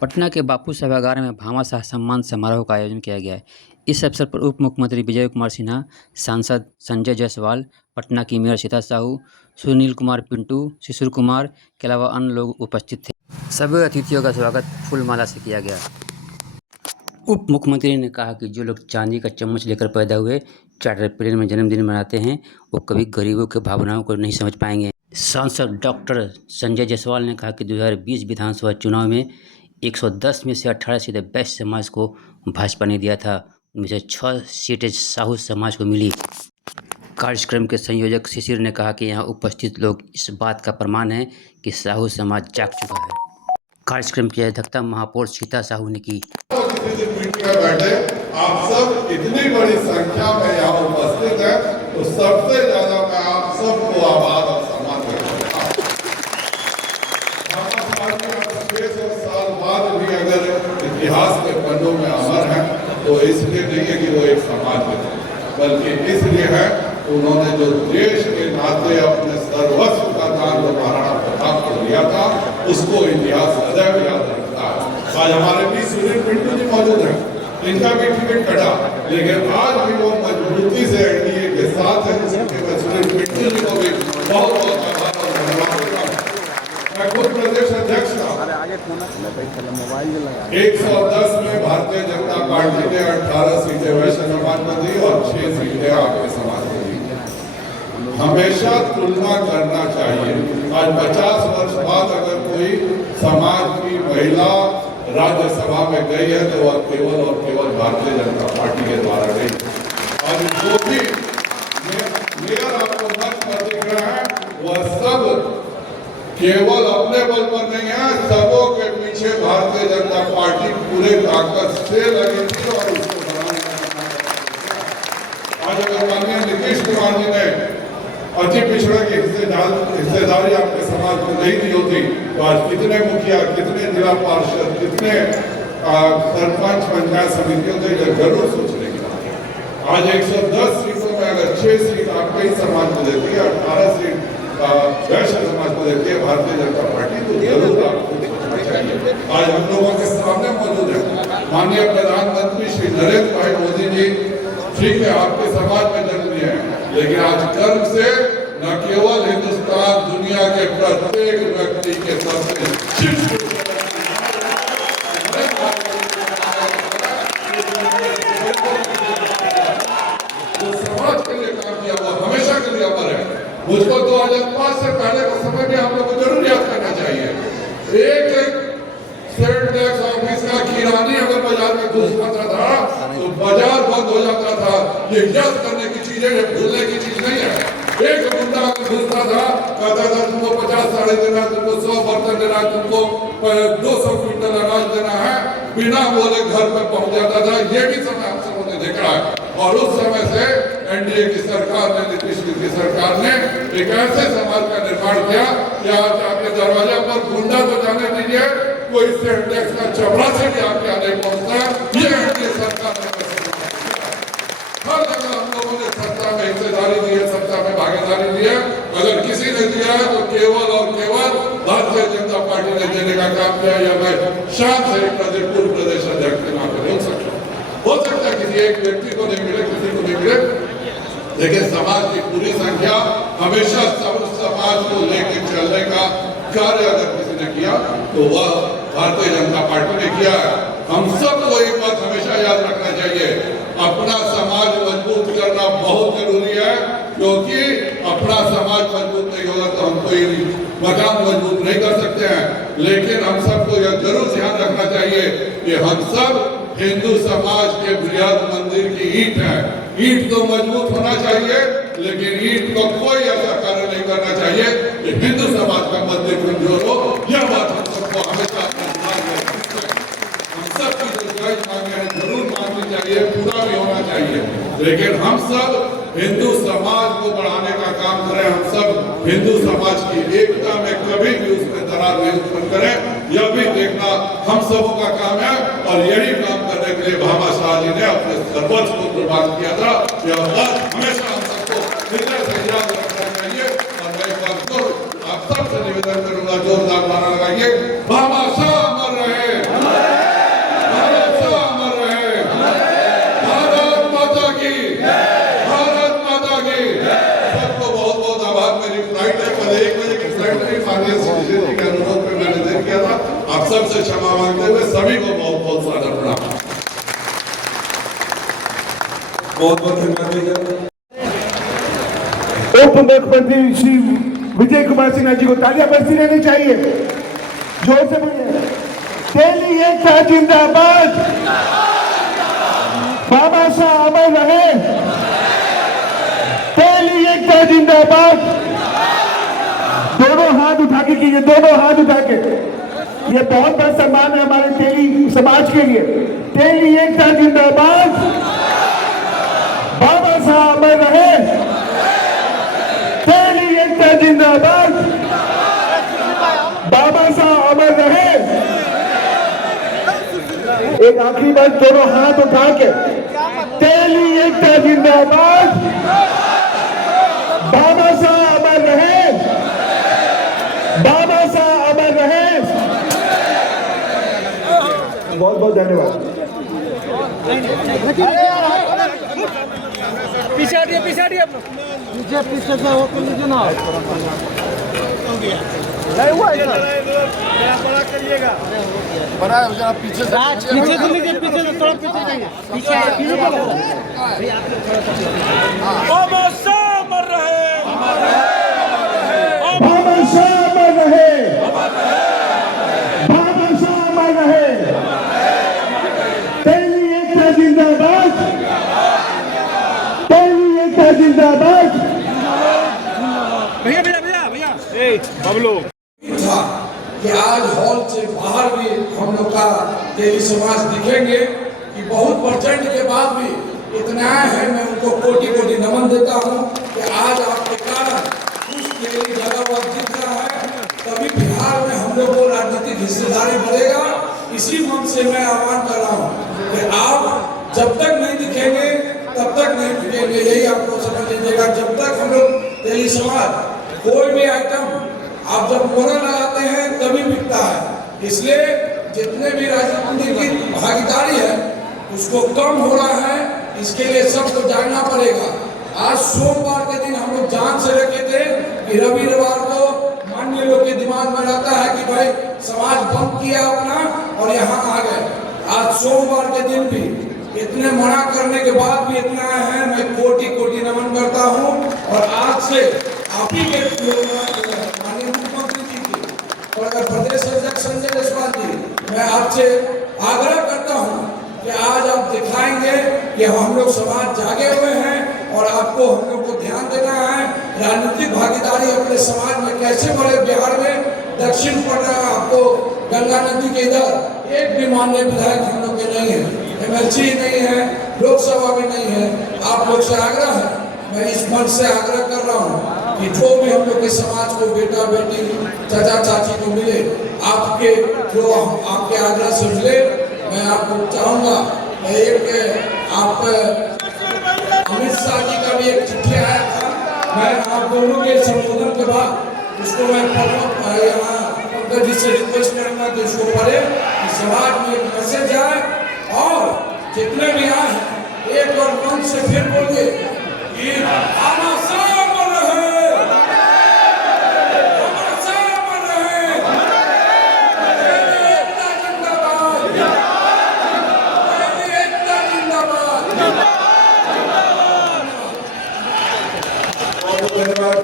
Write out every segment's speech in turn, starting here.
पटना के बापू सभागार में भामाशाह सम्मान समारोह का आयोजन किया गया है। इस अवसर पर उप मुख्यमंत्री विजय कुमार सिन्हा, सांसद संजय जायसवाल, पटना की मेयर सीता साहू, सुनील कुमार पिंटू, शिशिर कुमार के अलावा अन्य लोग उपस्थित थे। सभी अतिथियों का स्वागत फूलमाला से किया गया। उप मुख्यमंत्री ने कहा कि जो लोग चांदी का चम्मच लेकर पैदा हुए, चार्टर प्लेन में जन्मदिन मनाते हैं, वो कभी गरीबों की भावनाओं को नहीं समझ पाएंगे। सांसद डॉक्टर संजय जायसवाल ने कहा कि 2020 विधानसभा चुनाव में 110 में से 18 सीटें बैश्य समाज को भाजपा ने दिया था, उनमें से 6 सीटें साहू समाज को मिली। कार्यक्रम के संयोजक शिशिर ने कहा कि यहाँ उपस्थित लोग इस बात का प्रमाण है कि साहू समाज जाग चुका है। कार्यक्रम की अध्यक्षता महापौर सीता साहू ने की। बैठे आप सब इतनी बड़ी संख्या में यहाँ उपस्थित है, तो सबसे ज्यादा मैं आप सबको आभार और सम्मान करता हूँ। 600 साल बाद भी अगर इतिहास के पन्नों में अमर है, तो इसलिए नहीं है कि वो एक समाज में थे, बल्कि इसलिए है उन्होंने जो देश के नाते अपने सर्वस्व का दान जो महाराणा प्रताप को दिया था, उसको इतिहास सदैव याद रखता है। आज हमारे बीच सुनील पिंटू जी मौजूद हैं, इनका भी टिकट कटा, लेकिन आज भी वो मजबूती से एनडीए के साथ है, जिसके मैं सुनील पिंटू जी को भी बहुत बहुत आभार और धन्यवाद देता हूं। मैं खुद प्रदेश अध्यक्ष था। 110 में भारतीय जनता पार्टी ने 18 सीटें वैश्य समाज को दी और 6 सीटें आपके समाज को दी। हमेशा तुलना करना चाहिए। आज 50 वर्ष बाद अगर कोई समाज की महिला राज्यसभा में गई है, तो वह केवल और केवल भारतीय जनता पार्टी के द्वारा गई। और जो भी मेयर आपको मंच पर दिख रहा है, वह सब केवल अपने बल पर नहीं है, सबों के पीछे भारतीय जनता पार्टी पूरे ताकत से लगी थी और उसको बनाने का। आज अगर माननीय नीतीश कुमार जी ने अति पिछड़ा की हिस्सेदारी आपके समाज को नहीं दी होती, तो आज कितने मुखिया, कितने जिला पार्षद, कितने सरपंच पंचायत समितियों थे, जरूर सोचने की बात है। आज 110 सीटों में अगर 6 सीट आपके ही समाज को देती है, 18 सीट वैश्य समाज को देती है भारतीय जनता पार्टी, तो जरूर आपको सोचना चाहिए। आज हम लोगों के सामने मौजूद है माननीय प्रधानमंत्री श्री नरेंद्र भाई मोदी जी। ठीक है, आपके समाज में जन्म लिए हैं, लेकिन आज गर्व से न केवल हिंदुस्तान, दुनिया के प्रत्येक व्यक्ति के सामने जो समाज के लिए काम किया वो हमेशा के लिए अमर है। मुझको 2005 से पहले का समय भी हम लोग को जरूर याद करना चाहिए। एक स्टेट टैक्स ऑफिस का किरानी अगर बाजार में घुस जाता था, तो बाजार बंद हो जाता था। ये याद करने की चीज है, भूलने की चीज नहीं है। एक गुंडा घुसता था, कहता था तुमको 50 साड़ी देना, तुमको 100 बर्तन देना, तुमको 200 क्विंटल अनाज देना है, बिना बोले घर पे पहुंच जाता था। ये भी समय आप सबों ने देखा है। और उस समय से एनडीए की सरकार ने, नीतीश की सरकार ने एक ऐसे समाज का निर्माण किया कि आज आपके दरवाजे पर गुंडा तो जाने दीजिए, कोई स्टेट टैक्स का चपरासी भी आपके यहाँ नहीं पहुंचता। ये एनडीए सरकार ने हर जगह हम लोगों ने सत्ता में हिस्सेदारी दी है, सत्ता में भागीदारी दी है। अगर किसी ने दिया है तो केवल और केवल भारतीय जनता पार्टी ने देने का काम किया। या मैं शान से पूर्व प्रदेश अध्यक्ष के नाम पर बोल सकता हूँ। हो सकता है किसी एक व्यक्ति को नहीं मिले, किसी को नहीं मिले, लेकिन समाज की पूरी संख्या हमेशा सब समाज को लेकर चलने का कार्य अगर किसी ने किया, तो वह भारतीय जनता पार्टी ने किया है। हम सबको एक बात हमेशा याद रखना चाहिए, अपना समाज मजबूत करना बहुत जरूरी है, क्योंकि अपना समाज मजबूत नहीं होगा तो हम कोई मकान मजबूत नहीं कर सकते हैं। लेकिन हम सबको यह जरूर ध्यान रखना चाहिए कि हम सब हिंदू समाज के बृहद मंदिर की ईंट है। ईंट तो मजबूत होना चाहिए, लेकिन ईंट को कोई ऐसा कार्य नहीं करना चाहिए कि हिंदू समाज का मंदिर कमजोर हो। यह बात हम सबको हमेशा हम सबकी जो जायज मांगे हैं जरूर माननी चाहिए, पूरा भी होना चाहिए। लेकिन हम सब हिंदू समाज को बढ़ाने का काम करें, हम सब हिंदू समाज की एकता में कभी भी उसमें दरार नहीं उत्पन्न करें, यह भी देखना हम सबों का काम है। और यही काम करने के लिए भामाशाह जी ने अपने सर्वस्व को कुर्बान किया था। यह बात हमेशा हम सबको हृदय से याद रखना चाहिए। और मैं एक बार आप सबसे निवेदन करूंगा, जोरदार नारा लगाइए, भामाशाह अमर रहे। सबसे क्षमा मांगते हुए सभी को बहुत बहुत सादर प्रणाम। बहुत बहुत धन्यवाद दीजिए। उप मुख्यमंत्री श्री विजय कुमार सिन्हा जी को तालियां बजती रहनी चाहिए। जोर से बोलिए, दिल्ली एकता जिंदाबाद, बाबा साहब अमर रहे, दिल्ली एकता जिंदाबाद। दोनों हाथ उठा के कीजिए, दोनों हाथ उठा के। ये बहुत बड़ा सम्मान है हमारे तेली समाज के लिए। दिल्ली एकता जिंदाबाद, बाबा साहब अमर रहे, दिल्ली एकता जिंदाबाद, बाबा साहब अमर रहे। एक आखिरी बार दोनों हाथ उठा के, दिल्ली एकता जिंदाबाद, बाबा साहब अमर रहे, बाबा साहब अमर रहे। बहुत बहुत धन्यवाद। पीछे हटिए, पीछे हटिए, पीछे से होकर लीजिए ना। नहीं हुआ बड़ा करिएगा, बड़ा जरा पीछे से पीछे से लीजिए, पीछे से थोड़ा पीछे जाइए, पीछे बाबा साहब अमर रहे, बाबा साहब अमर रहे, बाबा साहब अमर रहे, दिल्ली एकता जिंदाबाद, दिल्ली एकता जिंदाबाद। भैया भैया भैया भैया बबलू था कि आज हॉल से बाहर भी हम लोग का तेली समाज दिखेंगे कि बहुत प्रचंड के बाद भी इतना है। मैं उनको कोटि कोटि नमन देता हूँ कि आज आपके कारण उस तेली जगह पर दिख रहा है। तभी बिहार में हम लोग को राजनीतिक हिस्सेदारी बढ़ेगा। इसी मन से मैं आह्वान कर रहा हूँ कि आप जब तक नहीं दिखेंगे तब तक नहीं दिखेंगे। यही आपको समझ लीजिएगा। जब तक हम लोग तेली समाज कोई भी आइटम आप जब मोहर लगाते हैं तभी बिकता है। इसलिए जितने भी राजनीति की भागीदारी है उसको कम हो रहा है। इसके लिए सबको जानना पड़ेगा। आज सोमवार के दिन हम लोग जान से रखे थे कि रविवार को मान्य लोग के दिमाग में रहता है कि भाई समाज बंद किया अपना और यहाँ आ गए। आज सोमवार के दिन भी इतने मना करने के बाद भी इतना है। मैं कोटि कोटि नमन करता हूँ और आज से आप ही के माननीय मुख्यमंत्री जी की और प्रदेश अध्यक्ष संजय जायसवाल जी, मैं आपसे आग्रह करता हूँ कि आज आप दिखाएंगे कि हम लोग समाज जागे हुए हैं और आपको हम लोग को ध्यान देना है। राजनीतिक भागीदारी अपने समाज में कैसे बढ़े। बिहार में दक्षिण पटना आपको गंगा नदी के इधर एक भी माननीय विधायक हम लोग के नहीं है, एमएलसी नहीं है, लोकसभा में नहीं है। आप लोग से आग्रह है, मैं इस मंच से आग्रह कर रहा हूँ कि जो भी हम लोग के समाज को बेटा बेटी चाचा चाची को मिले आपके जो आपके आग्रह से मिले। मैं आपको चाहूँगा एक आप अमित शाह जी का भी एक चिट्ठी आया था। मैं आप दोनों के संबोधन के बाद उसको मैं यहाँ पंकज जी से रिक्वेस्ट करूँगा कि उसको पढ़े कि समाज में एक मैसेज आए और जितने भी आए एक बार मंच से फिर बोलिए कि बाबा साहब अमर रहे, बाबा साहब अमर रहे, दिल्ली एकता जिंदाबाद, दिल्ली एकता जिंदाबाद। बहुत धन्यवाद।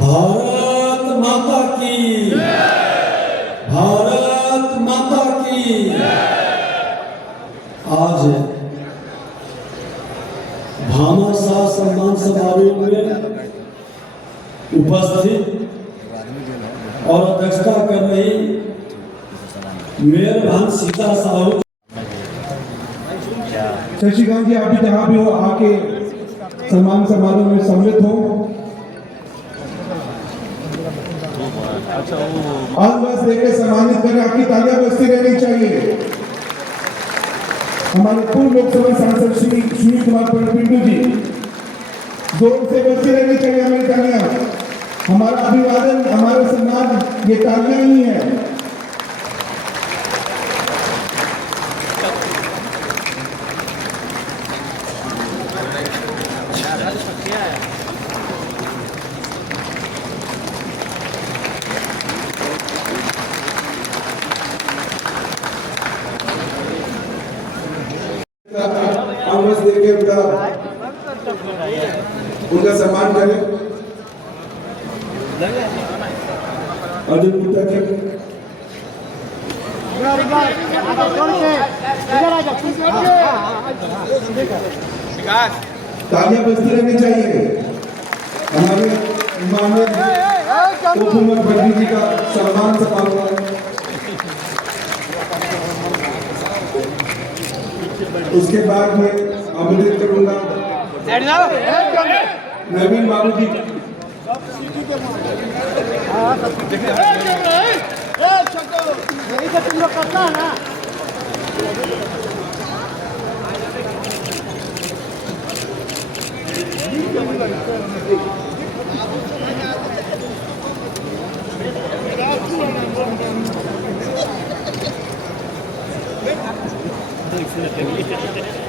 भारत माता की, भारत माता की। आज भामाशाह सम्मान समारोह में उपस्थित और अध्यक्षता कर रही मेहरबान सीता साहू। शशिकांत जी, आप भी जहाँ भी हो आके सम्मान समारोह में सम्मिलित हो। आज बस देकर सम्मानित करें, आपकी तालियां बजती रहनी चाहिए। हमारे पूर्व लोकसभा सांसद श्री सुनील कुमार पिंटू जी, जोर से बजती रहनी चाहिए हमारी तालियां। हमारा अभिवादन, हमारा सम्मान ये तालियां ही है। उनका सम्मान करें। अर्जुन गुप्ता जी तालियां बजती रहनी चाहिए। हमारे माननीय उप मुख्यमंत्री जी का सम्मान समारोह है। उसके बाद मैं आमंत्रित करूंगा नवीन बाबू जी। तुम लोग करता है ना Thank you.